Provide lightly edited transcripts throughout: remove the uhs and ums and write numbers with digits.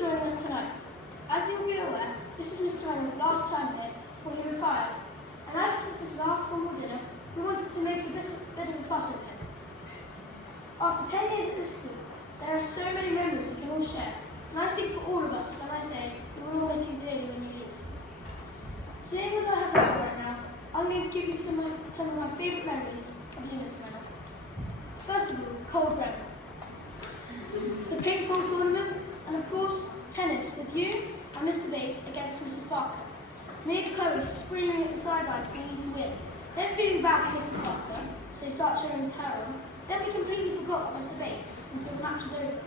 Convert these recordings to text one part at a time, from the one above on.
joining us tonight. As you'll be aware, this is Mr. Wrennall's last time here before he retires, and as this is his last formal dinner, we wanted to make a bit of a fuss with him. After 10 years at this school, there are so many memories we can all share, and I speak for all of us when I say we will always see you dearly when you leave. Seeing as I have the floor right now, I'm going to give you some of my favourite memories of you, Mr. Wrennall. First of all, cold weather, the ping pong tournament, and of course, tennis with you and Mr. Bates against Mrs. Parker. Me and Chloe screaming at the sidelines for you to win, then feeling bad for Mrs. Parker, so you start showing her. Then we completely forgot about Mr. Bates until the match was over.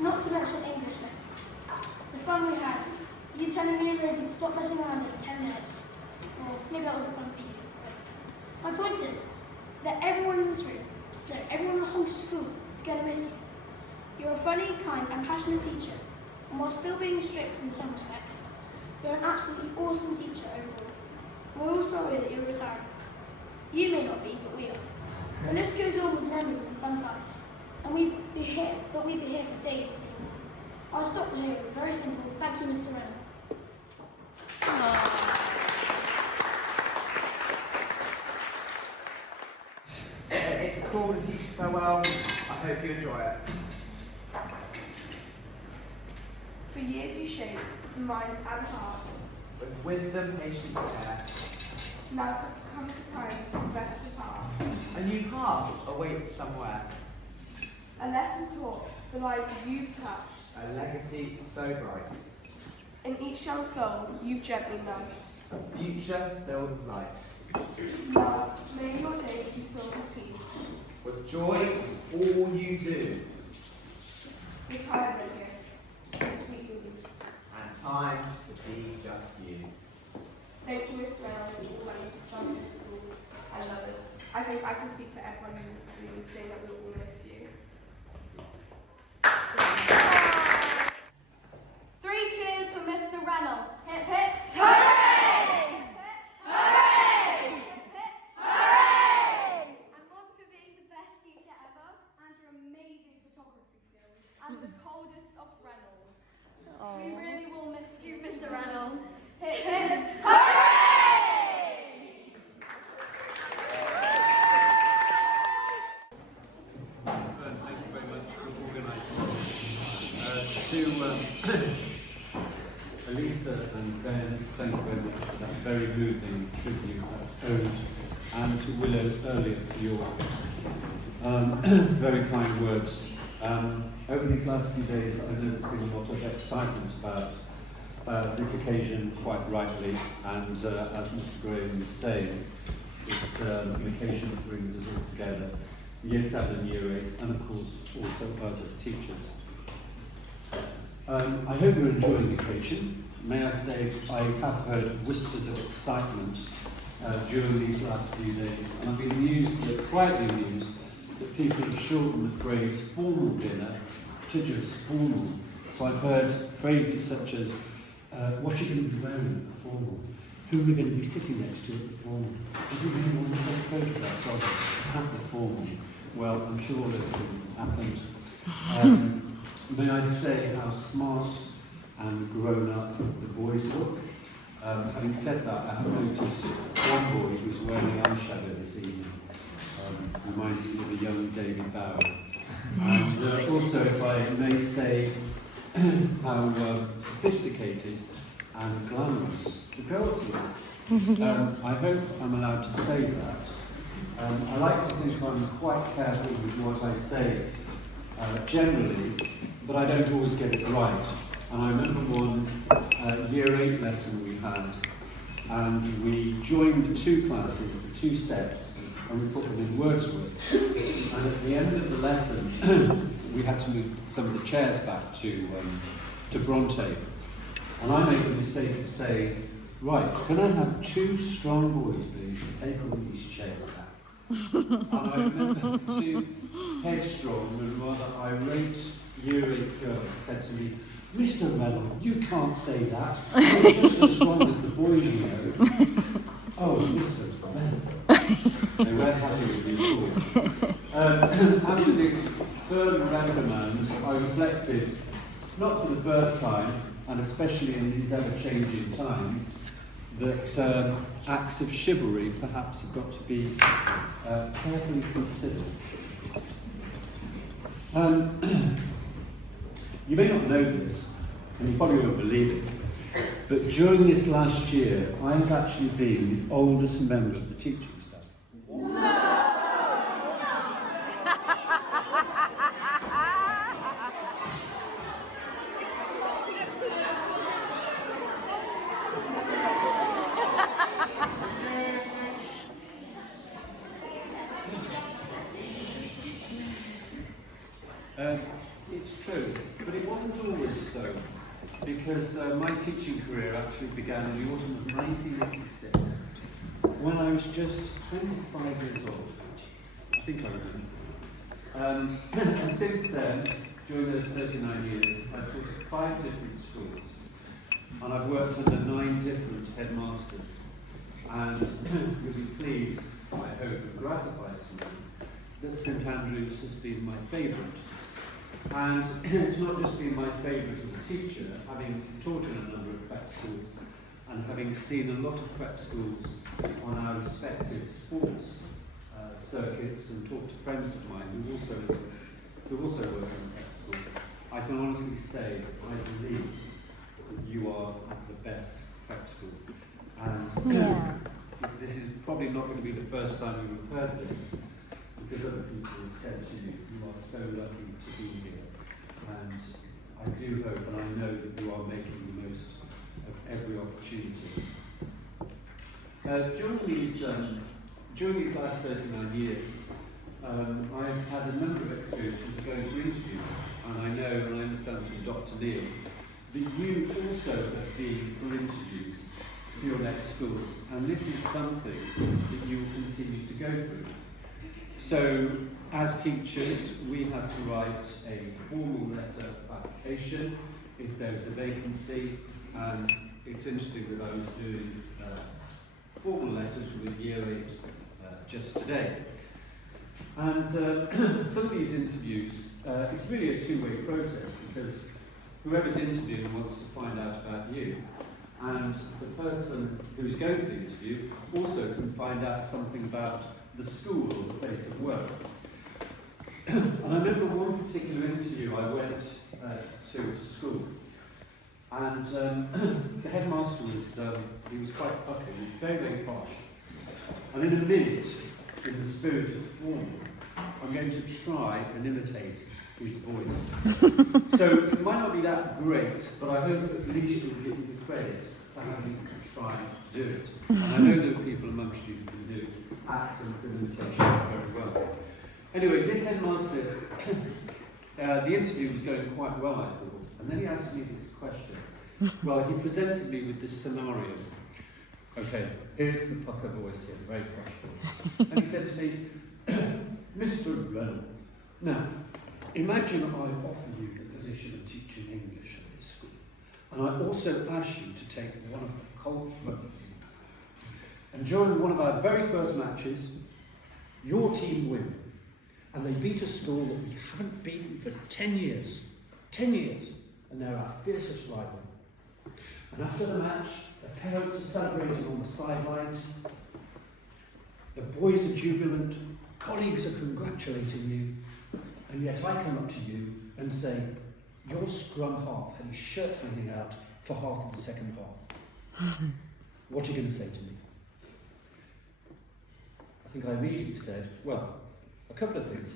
Not to mention English lessons. The fun we had, you telling me and Rosie to stop messing around in 10 minutes. Well, maybe that wasn't fun for you. My point is that everyone in this room, everyone in the whole school, is going to miss you. You're a funny, kind and passionate teacher, and while still being strict in some respects, you're an absolutely awesome teacher overall. We're all sorry that you're retiring. You may not be, but we are. The list goes on with memories and fun times, and we'd be here for days. I'll stop here with a very simple thank you, Mr. Wrennall. It's called A Teacher's Farewell. I hope you enjoy it. For years you shaped the minds and hearts. With wisdom, patience, and care. Now comes the time to rest apart. A new path awaits somewhere. A lesson taught, the lives you've touched. A legacy so bright. In each young soul you've gently nudged. A future filled with light. Now may your days be filled with peace. With joy in all you do. Retirement gifts, a sweet release. And time to be just you. Thank you, Miss Wrennall, for all you've done in this school. I love us. I think I can speak for everyone in the school and say that we'll all miss you. 3 cheers for Mr. Wrennall. Hip hip. Hooray! Hooray! Hooray! And one for being the best teacher ever, and your amazing photography skills, and the coldest of Wrennalls. We really will miss you, Mr. Wrennall. Hip hip. Hooray! Thank you very much for organising. To Elisa and Ben, thank you very much for that very moving tribute ode, and to Willow earlier for your very kind words. Over these last few days, I know there's been a lot of excitement about this occasion, quite rightly, and as Mr. Graham was saying, it's an occasion that brings us all together, Year 7, Year 8, and of course also us as teachers. I hope you're enjoying the occasion. May I say I have heard whispers of excitement during these last few days, and I've been amused, quietly amused, that people have shortened the phrase formal dinner to just formal. So I've heard phrases such as, what are you going to be wearing at the formal? Who are we going to be sitting next to at the formal? Do you really want to take photographs of at the formal? Well, I'm sure those things have happened. May I say how smart and grown up the boys look? Having said that, I have noticed one boy who's wearing eyeshadow this evening. Reminds me of a young David Bower. And also, if I may say, how sophisticated and glamorous the girls look. I hope I'm allowed to say that. I like to think I'm quite careful with what I say generally, but I don't always get it right. And I remember one Year 8 lesson we had, and we joined the two classes, the two sets, and we put them in Wordsworth. And at the end of the lesson, we had to move some of the chairs back to Bronte. And I made the mistake of saying, right, can I have 2 strong boys, please, to take all these chairs back? And I remember 2 headstrong and rather irate Year 8 girls said to me, Mr. Wrennall, you can't say that. You're just as strong as the boys, you know. Oh, Mr. Wrennall. They were hazarding me before. After this third reprimand, I reflected, not for the first time, and especially in these ever-changing times, that acts of chivalry perhaps have got to be carefully considered. You may not know this, and you probably won't believe it, but during this last year, I have actually been the oldest member of the teaching staff. It's true, but it wasn't always so, because my teaching career actually began in the autumn of 1986, when I was just 25 years old. I think I remember. And since then, during those 39 years, I've taught at 5 different schools, and I've worked under 9 different headmasters. And you'll be pleased, I hope, and gratified to know that St Andrews has been my favourite. And it's not just been my favourite as a teacher, having taught in a number of prep schools and having seen a lot of prep schools on our respective sports circuits and talked to friends of mine who also work in prep schools. I can honestly say I believe that you are at the best prep school. And this is probably not going to be the first time you've heard this, because other people have said to you, you are so lucky to be here. And I do hope and I know that you are making the most of every opportunity. During these last 39 years, I've had a number of experiences of going for interviews, and I know and I understand from Dr. Neil that you also have been for interviews for your next schools, and this is something that you will continue to go through. So, as teachers, we have to write a formal letter of application if there's a vacancy, and it's interesting that I was doing formal letters with Year 8 just today. And some of these interviews, it's really a two-way process, because whoever's interviewing wants to find out about you, and the person who's going for the interview also can find out something about the school or the place of work. And I remember one particular interview I went to school, and the headmaster was he was quite puffy, he was very, very posh. And in a minute, in the spirit of formal, I'm going to try and imitate his voice. So it might not be that great, but I hope at least you'll give me the credit for having tried to do it. And I know there are people amongst you who can do accents and imitations very well. Anyway, this headmaster, the interview was going quite well, I thought, and then he asked me this question. Well, he presented me with this scenario. Okay, here's the pucker voice here, very posh voice. And he said to me, Mr. Wrennall, now, imagine I offer you the position of teaching English at this school, and I also ask you to take one of the Colts rugby team. And during one of our very first matches, your team win, and they beat a school that we haven't beaten for 10 years. 10 years, and they're our fiercest rival. And after the match, the parents are celebrating on the sidelines, the boys are jubilant, colleagues are congratulating you, and yet I come up to you and say, your scrum half had his shirt hanging out for half of the second half. What are you going to say to me? I think I immediately said, well, a couple of things.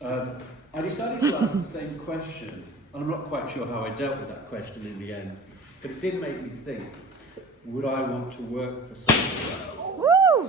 I decided to ask the same question, and I'm not quite sure how I dealt with that question in the end, but it did make me think, would I want to work for someone? Woo!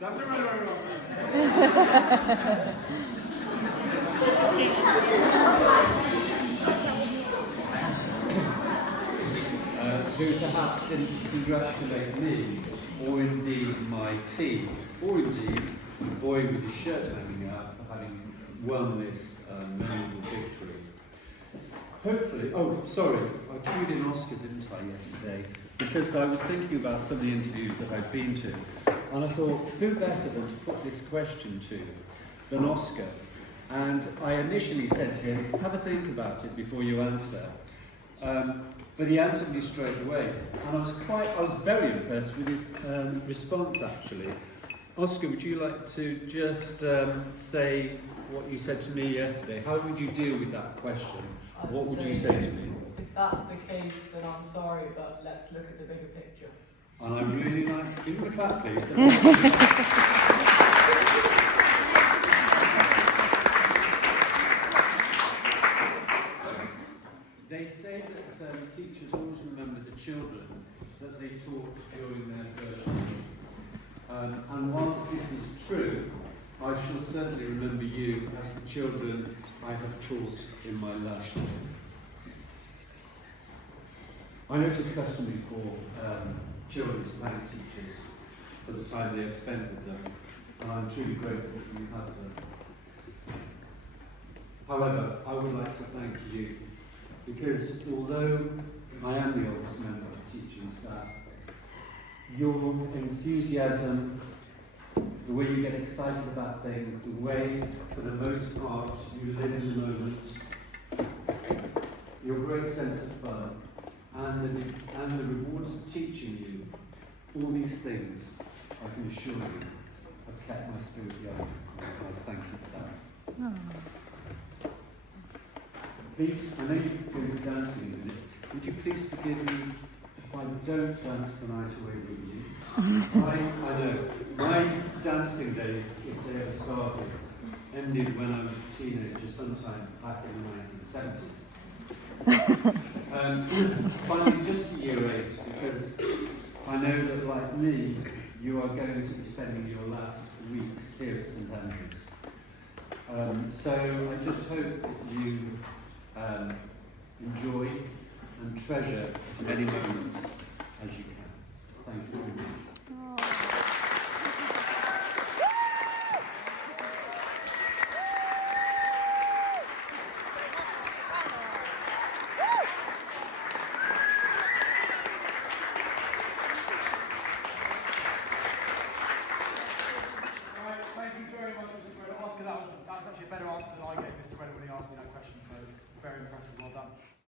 That's it, right. Who perhaps didn't congratulate me, or indeed my team, or indeed the boy with his shirt hanging out for having won this memorable victory. Hopefully, oh sorry, I cued in Oscar, didn't I, yesterday? Because I was thinking about some of the interviews that I've been to, and I thought, who better than to put this question to than Oscar? And I initially said to him, have a think about it before you answer. But he answered me straight away. And I was very impressed with his response, actually. Oscar, would you like to just say what you said to me yesterday? How would you deal with that question? What would you say to me? If that's the case, then I'm sorry, but let's look at the bigger picture. And I really like... Give him a clap, please. They say that teachers always remember the children that they taught during their first year. And whilst this is true, I shall certainly remember you as the children I have taught in my last year. I know it is customary for children to thank teachers for the time they have spent with them, and I'm truly grateful that you have done. However, I would like to thank you, because although I am the oldest member of the teaching staff, your enthusiasm, the way you get excited about things, the way, for the most part, you live in the moment, your great sense of fun, and the rewards of teaching you, all these things, I can assure you, have kept my spirit young. I thank you for that. Please, I know you've been dancing in a minute. Would you please forgive me if I don't dance the night away with you? I know. My dancing days, if they ever started, ended when I was a teenager, sometime back in the 1970s. Finally, just a year 8, because I know that, like me, you are going to be spending your last weeks here at St Andrews. So I just hope that you enjoy and treasure as many moments as you can. Thank you very much. Thank you very much, Mr. Wrennall. Oscar, that was actually a better answer than I gave Mr. Wrennall when he asked me that question, so very impressive, well done.